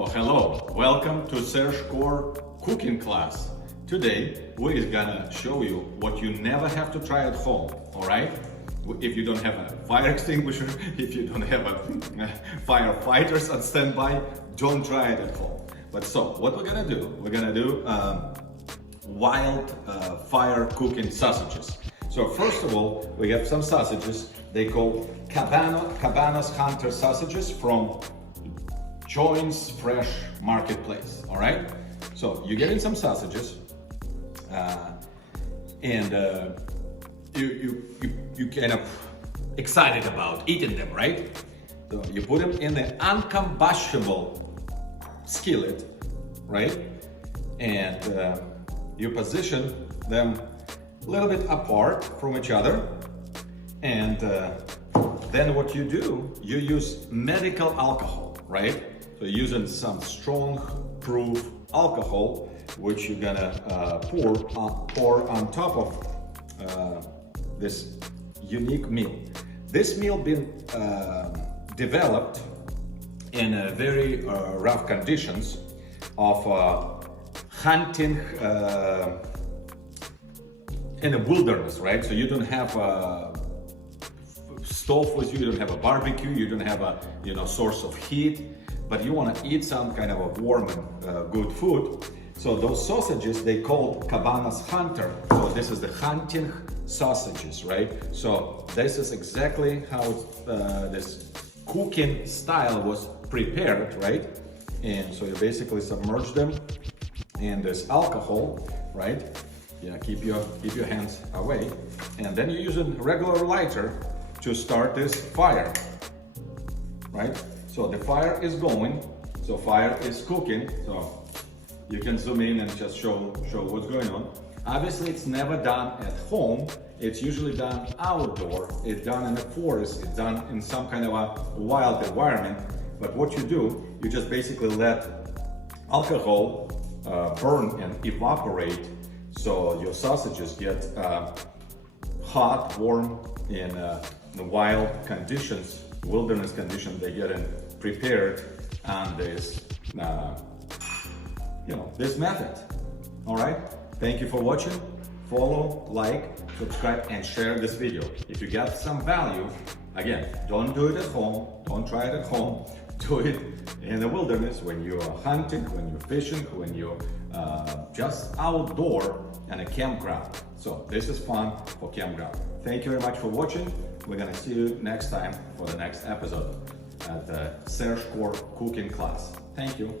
Oh, hello, welcome to Serge Core cooking class. Today we're gonna show you what you never have to try at home, all right? If you don't have a fire extinguisher, if you don't have firefighters on standby, don't try it at home. But so, what we're gonna do? We're gonna do wild fire cooking sausages. So first of all, we have some sausages. They call Cabanas Hunters Sausages from Jons Fresh Market place, all right? So you're getting some sausages, and you kind of excited about eating them, right? So you put them in the uncombustible skillet, right? And you position them a little bit apart from each other, and then what you do, you use medical alcohol, right? So using some strong proof alcohol, which you're gonna pour on top of this unique meal. This meal been developed in very rough conditions of hunting in the wilderness, right? So you don't have a stove with you, you don't have a barbecue, you don't have a source of heat, but you want to eat some kind of a warm and good food. So those sausages, they called Cabanas Hunter. So this is the hunting sausages, right? So this is exactly how this cooking style was prepared, right? And so you basically submerge them in this alcohol, right? Yeah, keep your hands away. And then you're using regular lighter to start this fire, right? So the fire is going, so fire is cooking. So you can zoom in and just show what's going on. Obviously, it's never done at home. It's usually done outdoor. It's done in a forest. It's done in some kind of a wild environment. But what you do, you just basically let alcohol burn and evaporate. So your sausages get hot, warm in the wild conditions, wilderness conditions. They get prepared on this, this method. All right. Thank you for watching. Follow, like, subscribe, and share this video. If you got some value, again, don't do it at home. Don't try it at home. Do it in the wilderness when you're hunting, when you're fishing, when you're just outdoor in a campground. So this is fun for campground. Thank you very much for watching. We're gonna see you next time for the next episode at the Serge Core cooking class. Thank you.